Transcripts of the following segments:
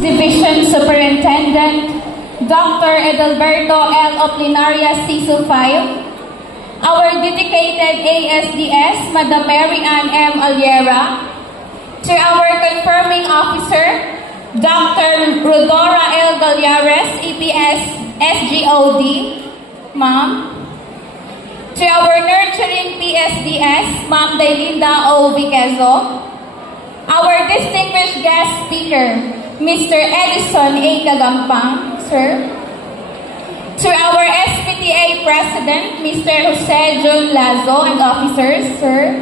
Division Superintendent, Dr. Edalberto L. Oplinaria, CISO 5, our dedicated ASDS, Madam Mary Ann M. Aliera, to our confirming officer, Dr. Rodora L. Gallares, EPS, SGOD, Ma'am, to our nurturing PSDS, Ma'am Daylinda O. Viquezo, our distinguished guest speaker, Mr. Edison A. Kagampang, sir. To our SPTA President, Mr. Jose Jun Lazo and officers, sir.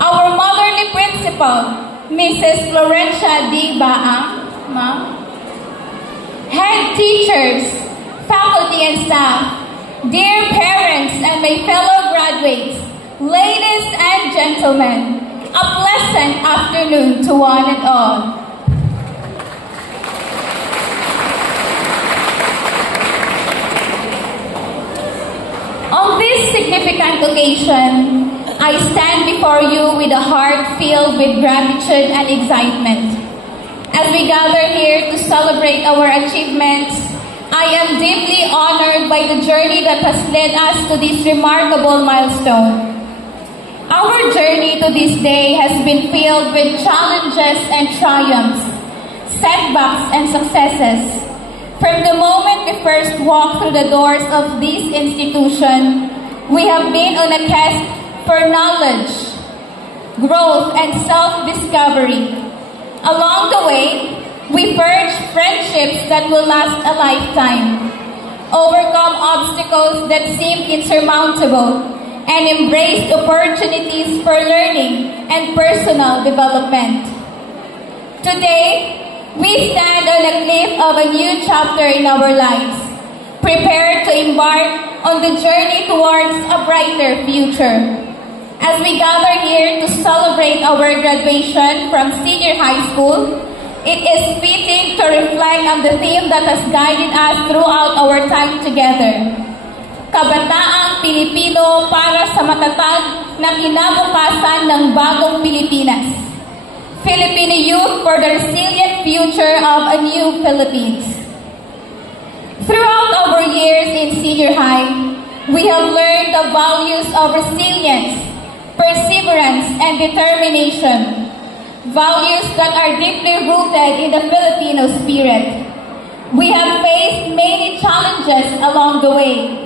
Our motherly principal, Mrs. Florencia D. Baang, ma'am. Head teachers, faculty and staff, dear parents and my fellow graduates, ladies and gentlemen, a pleasant afternoon to one and all. On this significant occasion, I stand before you with a heart filled with gratitude and excitement. As we gather here to celebrate our achievements, I am deeply honored by the journey that has led us to this remarkable milestone. Our journey to this day has been filled with challenges and triumphs, setbacks and successes. From the moment we first walked through the doors of this institution, we have been on a quest for knowledge, growth, and self-discovery. Along the way, we forged friendships that will last a lifetime, overcome obstacles that seemed insurmountable, and embraced opportunities for learning and personal development. Today, we stand on a cliff of a new chapter in our lives, prepared to embark on the journey towards a brighter future. As we gather here to celebrate our graduation from senior high school, it is fitting to reflect on the theme that has guided us throughout our time together. Kabataang Pilipino para sa matatag na kinabukasan ng bagong Pilipinas. Filipino youth for the resilient future of a new Philippines. Throughout our years in senior high, we have learned the values of resilience, perseverance, and determination. Values that are deeply rooted in the Filipino spirit. We have faced many challenges along the way,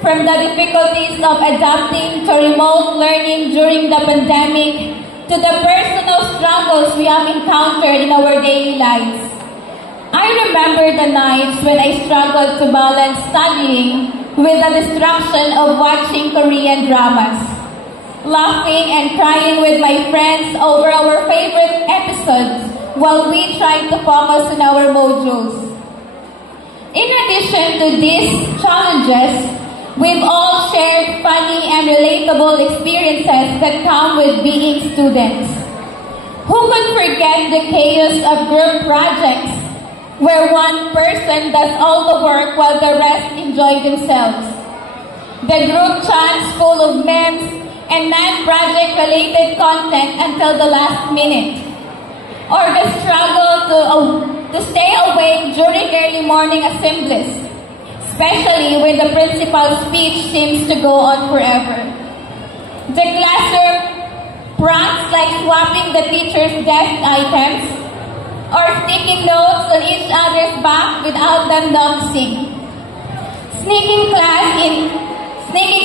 from the difficulties of adapting to remote learning during the pandemic to the personal struggles we have encountered in our daily lives. I remember the nights when I struggled to balance studying with the distraction of watching Korean dramas, laughing and crying with my friends over our favorite episodes while we tried to focus on our modules. In addition to these challenges, we've all shared funny and relatable experiences that come with being students. Who could forget the chaos of group projects, where one person does all the work while the rest enjoy themselves? The group chats full of memes and non-project related content until the last minute. Or the struggle to stay awake during early morning assemblies, especially when the principal's speech seems to go on forever. The classroom pranks like swapping the teacher's desk items or sticking notes on each other's back without them noticing. Sneaking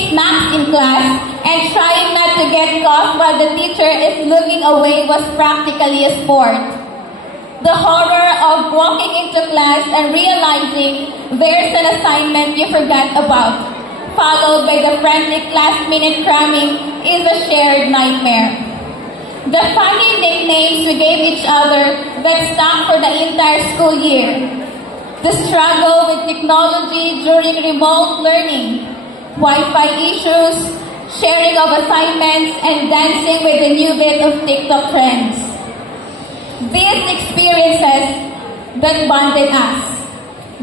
snacks in class and trying not to get caught while the teacher is looking away was practically a sport. The horror of walking into class and realizing there's an assignment you forgot about, followed by the frantic last-minute cramming, is a shared nightmare. The funny nicknames we gave each other that stuck for the entire school year. The struggle with technology during remote learning, Wi-Fi issues, sharing of assignments, and dancing with the new bit of TikTok trends. These experiences that bonded us.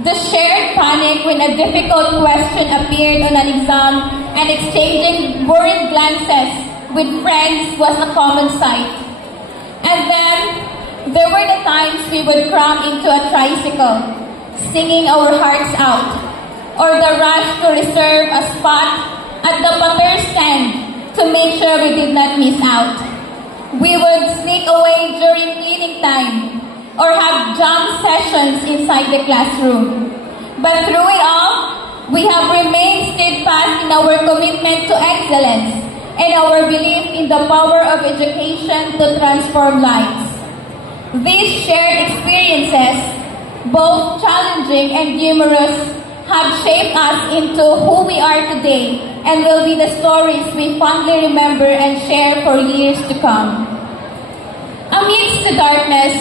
The shared panic when a difficult question appeared on an exam and exchanging worried glances with friends was a common sight. And then, There were the times we would cram into a tricycle, singing our hearts out, or the rush to reserve a spot at the pater stand to make sure we did not miss out. We would sneak away during cleaning time or have jam sessions inside the classroom. But through it all, we have remained steadfast in our commitment to excellence and our belief in the power of education to transform lives. These shared experiences, both challenging and humorous, have shaped us into who we are today and will be the stories we fondly remember and share for years to come. Amidst the darkness,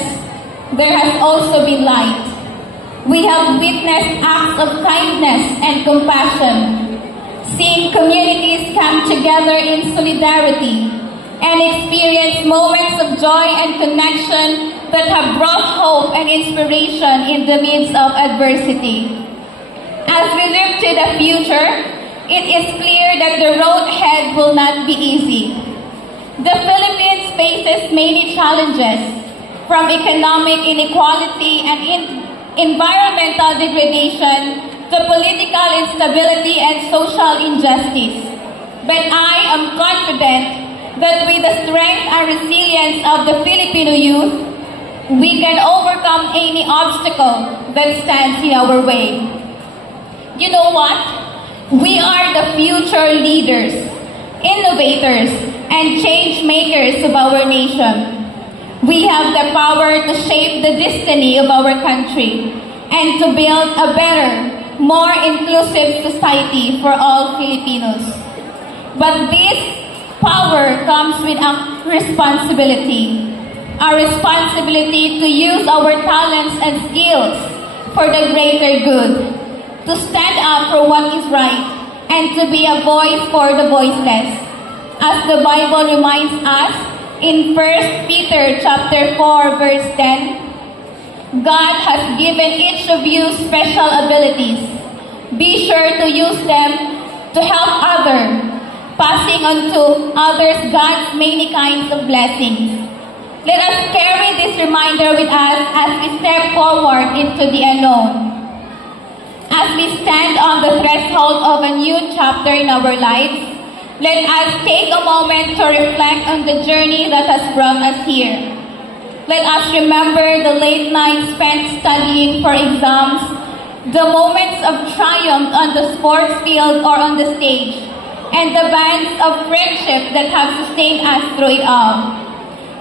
there has also been light. We have witnessed acts of kindness and compassion, seeing communities come together in solidarity, and experience moments of joy and connection that have brought hope and inspiration in the midst of adversity. As we look to the future, it is clear that the road ahead will not be easy. The Philippines faces many challenges, from economic inequality and environmental degradation to political instability and social injustice. But I am confident that with the strength and resilience of the Filipino youth, we can overcome any obstacle that stands in our way. You know what? We are the future leaders, innovators, and change makers of our nation. We have the power to shape the destiny of our country and to build a better, more inclusive society for all Filipinos. But this power comes with a responsibility to use our talents and skills for the greater good, to stand up for what is right, and to be a voice for the voiceless. As the Bible reminds us in 1 Peter chapter 4 verse 10, God has given each of you special abilities. Be sure to use them to help others, passing on to others God's many kinds of blessings. Let us carry this reminder with us as we step forward into the unknown. As we stand on the threshold of a new chapter in our lives, let us take a moment to reflect on the journey that has brought us here. Let us remember the late nights spent studying for exams, the moments of triumph on the sports field or on the stage, and the bands of friendship that have sustained us through it all.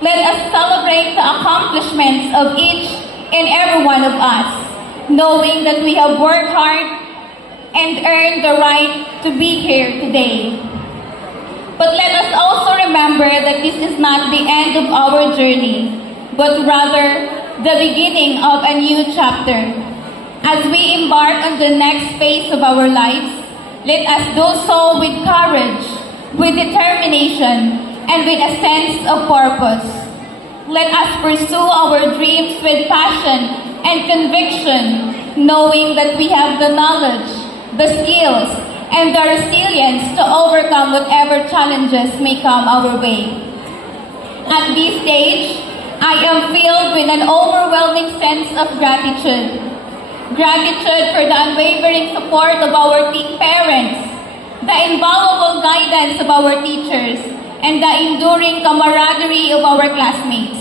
Let us celebrate the accomplishments of each and every one of us, knowing that we have worked hard and earned the right to be here today. But let us also remember that this is not the end of our journey, but rather the beginning of a new chapter. As we embark on the next phase of our lives, let us do so with courage, with determination, and with a sense of purpose. Let us pursue our dreams with passion and conviction, knowing that we have the knowledge, the skills, and the resilience to overcome whatever challenges may come our way. At this stage, I am filled with an overwhelming sense of gratitude. Gratitude for the unwavering support of our parents, the invaluable guidance of our teachers, and the enduring camaraderie of our classmates.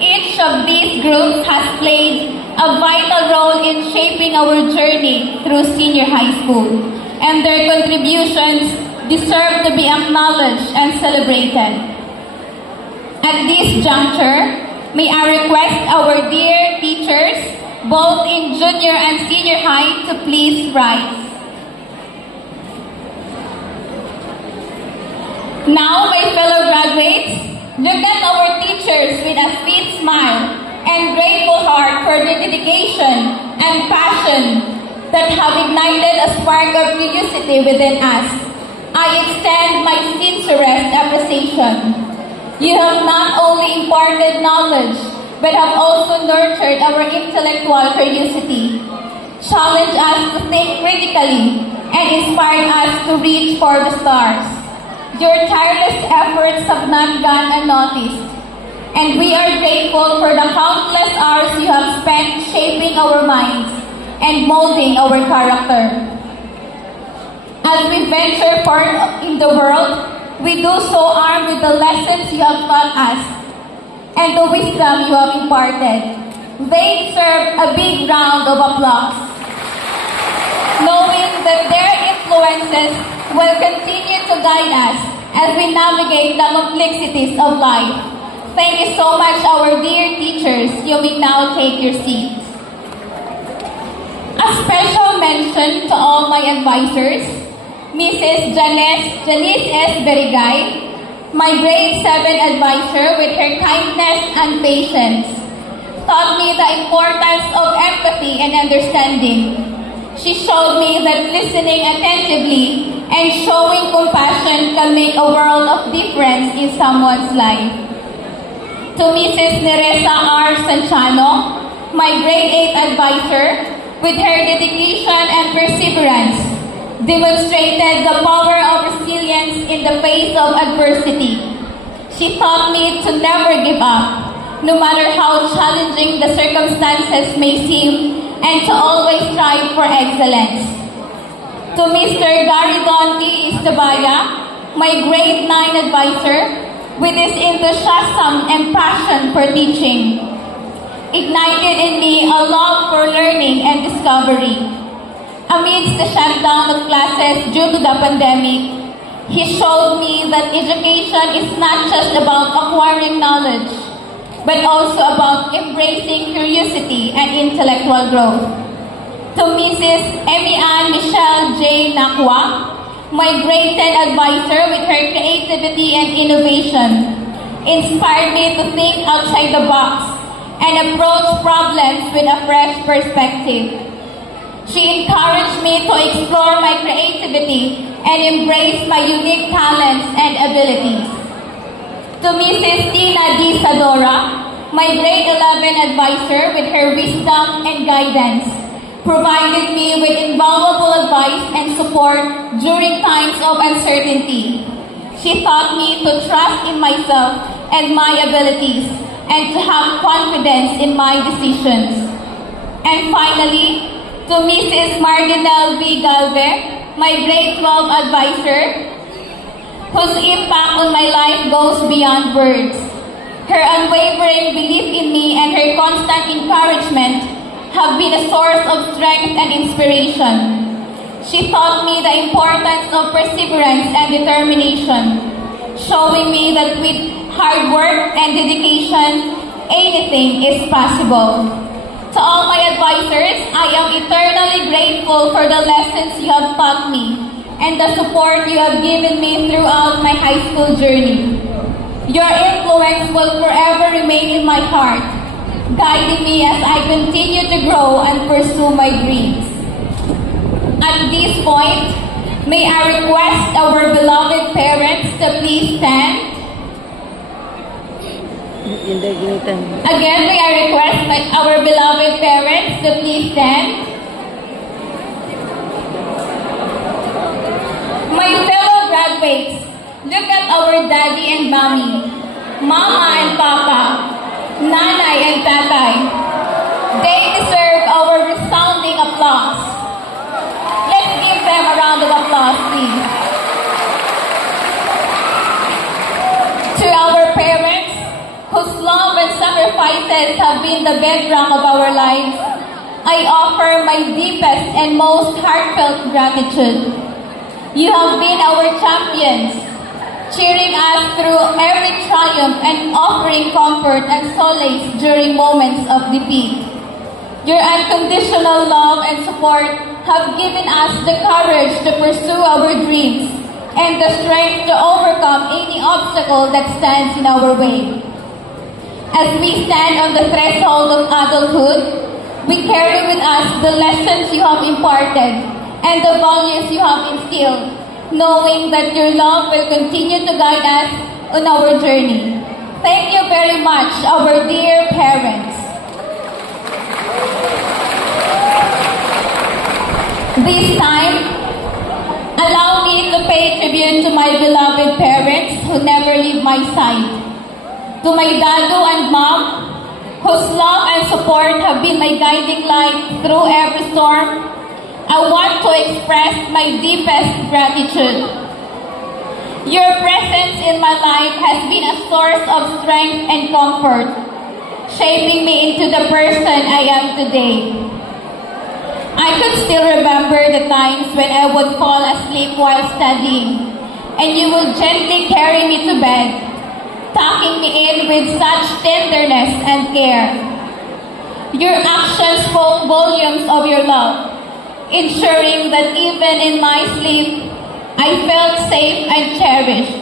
Each of these groups has played a vital role in shaping our journey through senior high school, and their contributions deserve to be acknowledged and celebrated. At this juncture, may I request our dear teachers, both in junior and senior high, to please rise. Now, my fellow graduates, look at our teachers with a sweet smile and grateful heart for their dedication and passion that have ignited a spark of curiosity within us. I extend my sincerest appreciation. You have not only imparted knowledge, but have also nurtured our intellectual curiosity, challenged us to think critically, and inspired us to reach for the stars. Your tireless efforts have not gone unnoticed. and we are grateful for the countless hours you have spent shaping our minds and molding our character. As we venture forth in the world, we do so armed with the lessons you have taught us and the wisdom you have imparted. They deserve a big round of applause, knowing that their influences will continue to guide us as we navigate the complexities of life. Thank you so much, our dear teachers. You may now take your seats. A special mention to all my advisors, Mrs. Janice S. Berigay, my grade 7 advisor with her kindness and patience, taught me the importance of empathy and understanding. She showed me that listening attentively and showing compassion can make a world of difference in someone's life. To Mrs. Neresa R. Sanchano, my grade 8 advisor, with her dedication and perseverance, demonstrated the power of resilience in the face of adversity. She taught me to never give up, no matter how challenging the circumstances may seem, and to always strive for excellence. To Mr. Garidon T. Istabaya, my grade 9 advisor, with his enthusiasm and passion for teaching, ignited in me a love for learning and discovery. Amidst the shutdown of classes due to the pandemic, he showed me that education is not just about acquiring knowledge, but also about embracing curiosity and intellectual growth. To Mrs. Emmy Ann Michelle J. Nakwa, my grade 10 advisor with her creativity and innovation, inspired me to think outside the box and approach problems with a fresh perspective. She encouraged me to explore my creativity and embrace my unique talents and abilities. To Mrs. Tina D. Sadora, my grade 11 advisor with her wisdom and guidance, provided me with invaluable advice and support during times of uncertainty. She taught me to trust in myself and my abilities and to have confidence in my decisions. And finally, to Mrs. Marginal V. Galve, my grade 12 advisor, whose impact on my life goes beyond words. Her unwavering belief in me and her constant encouragement have been a source of strength and inspiration. She taught me the importance of perseverance and determination, showing me that with hard work and dedication, anything is possible. To all my advisors, I am eternally grateful for the lessons you have taught me and the support you have given me throughout my high school journey. Your influence will forever remain in my heart, guiding me as I continue to grow and pursue my dreams. At this point, may I request our beloved parents to please stand. Again, may I request our beloved parents to please stand. My fellow graduates, look at our daddy and mommy, mama and papa, nanay and tatay. They deserve our resounding applause. Let's give them a round of applause, please. To our parents, whose love and sacrifices have been the bedrock of our lives, I offer my deepest and most heartfelt gratitude. You have been our champions, cheering us through every triumph and offering comfort and solace during moments of defeat. Your unconditional love and support have given us the courage to pursue our dreams and the strength to overcome any obstacle that stands in our way. As we stand on the threshold of adulthood, we carry with us the lessons you have imparted and the values you have instilled, knowing that your love will continue to guide us on our journey. Thank you very much, our dear parents. This time, allow me to pay tribute to my beloved parents who never leave my side. To my dadu and mom, whose love and support have been my guiding light through every storm, I want to express my deepest gratitude. Your presence in my life has been a source of strength and comfort, shaping me into the person I am today. I could still remember the times when I would fall asleep while studying, and you would gently carry me to bed, tucking me in with such tenderness and care. Your actions spoke volumes of your love, ensuring that even in my sleep, I felt safe and cherished.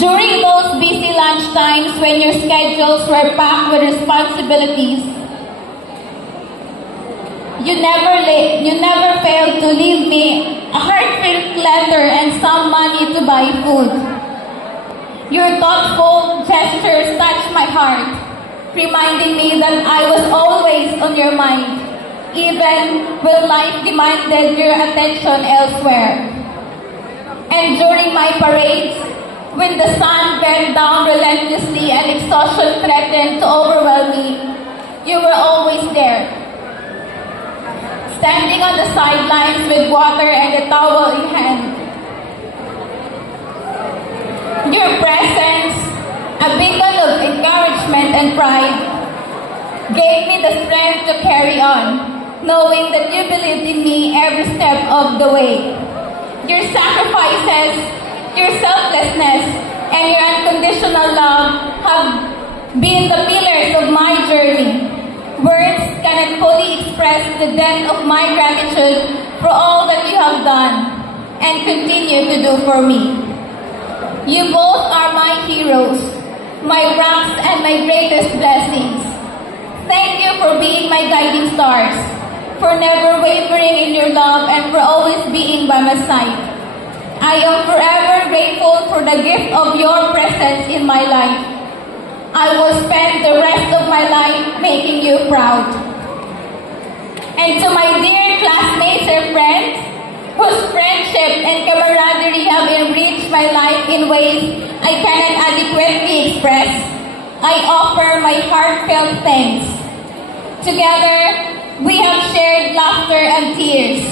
During those busy lunch times when your schedules were packed with responsibilities, you never failed to leave me a heartfelt letter and some money to buy food. Your thoughtful gestures touched my heart, reminding me that I was always on your mind, even when life demanded your attention elsewhere. And during my parades, when the sun bent down relentlessly and exhaustion threatened to overwhelm me, you were always there, standing on the sidelines with water and a towel in hand. Your presence, a beacon of encouragement and pride, gave me the strength to carry on, knowing that you believed in me every step of the way. Your sacrifices, your selflessness, and your unconditional love have been the pillars of my journey. Words cannot fully express the depth of my gratitude for all that you have done and continue to do for me. You both are my heroes, my rocks and my greatest blessings. Thank you for being my guiding stars, for never wavering in your love and for always being by my side. I am forever grateful for the gift of your presence in my life. I will spend the rest of my life making you proud. And to my dear classmates and friends, whose friendship and camaraderie have enriched my life in ways I cannot adequately express, I offer my heartfelt thanks. Together, we have shared laughter and tears,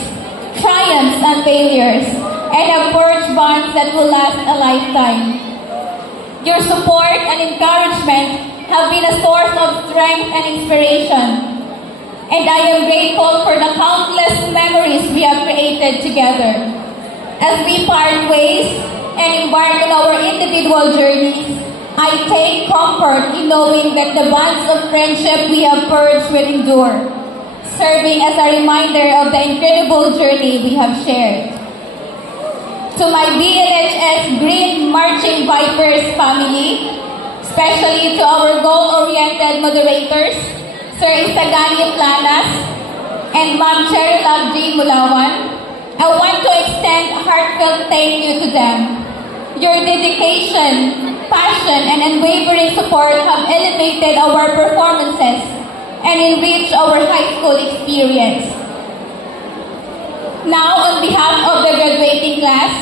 triumphs and failures, and have forged bonds that will last a lifetime. Your support and encouragement have been a source of strength and inspiration, and I am grateful for the countless memories we have created together. As we part ways and embark on our individual journeys, I take comfort in knowing that the bonds of friendship we have forged will endure, serving as a reminder of the incredible journey we have shared. To my BLHS Green Marching Vipers family, especially to our goal-oriented moderators, Sir Isagani Planas and Ma'am Cherilab J. Mulawan, I want to extend a heartfelt thank you to them. Your dedication, passion, and unwavering support have elevated our performances and enriched our high school experience. Now, on behalf of the graduating class,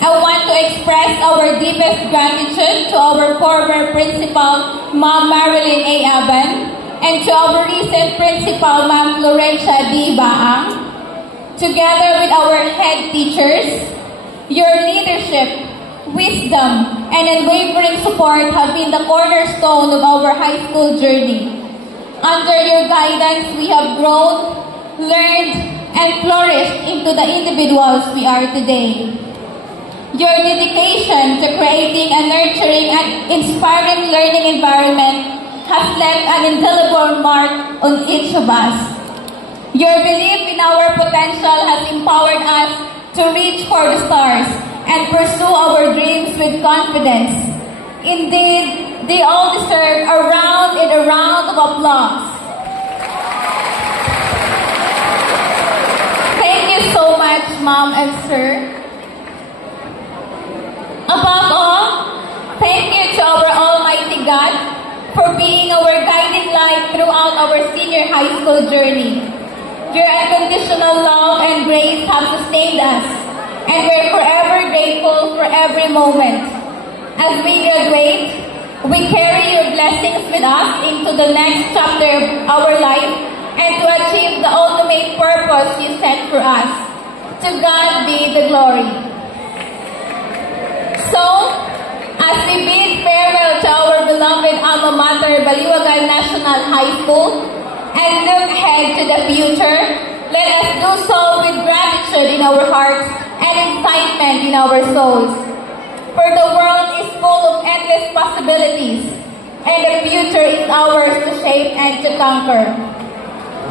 I want to express our deepest gratitude to our former principal, Ma'am Marilyn A. Aban, and to our recent principal, Ma'am Florencia D. Baang. Together with our head teachers, your leadership, wisdom, and unwavering support have been the cornerstone of our high school journey. Under your guidance, we have grown, learned, and flourished into the individuals we are today. Your dedication to creating a nurturing and inspiring learning environment has left an indelible mark on each of us. Your belief in our potential has empowered us to reach for the stars and pursue our dreams with confidence. Indeed, they all deserve a round of applause. Thank you so much, Ma'am and Sir. Above all, thank you to our Almighty God for being our guiding light throughout our senior high school journey. Your unconditional love and grace have sustained us, and we're forever grateful for every moment. As we graduate, we carry your blessings with us into the next chapter of our life and to achieve the ultimate purpose you set for us. To God be the glory. So, as we bid farewell to our beloved alma mater, Baliwagan National High School, and look ahead to the future, let us do so with gratitude in our hearts and excitement in our souls. For the world is full of endless possibilities, and the future is ours to shape and to conquer.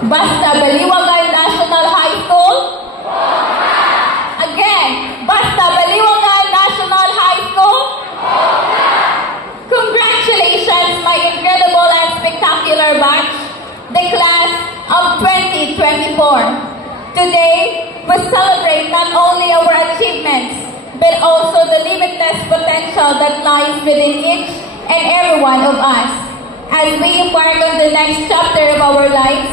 Basta Baliwagan National High School? Again, Basta Baliwagan National High School? Congratulations, my incredible and spectacular batch, the class of 2024. Today, we celebrate not only our achievements, but also the limitless potential that lies within each and every one of us. As we embark on the next chapter of our lives,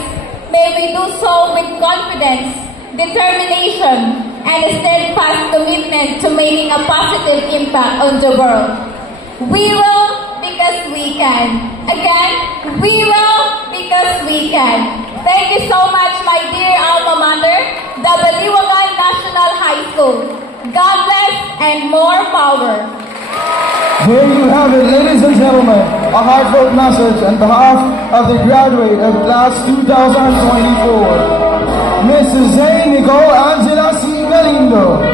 may we do so with confidence, determination, and a steadfast commitment to making a positive impact on the world. We will because we can. Again, we will because we can. Thank you so much, my dear alma mater, the Baliwagan National High School. God bless and more power. There you have it, ladies and gentlemen, a heartfelt message on behalf of the graduate of class 2024, Mrs. A. Nicole Angela C. Galindo.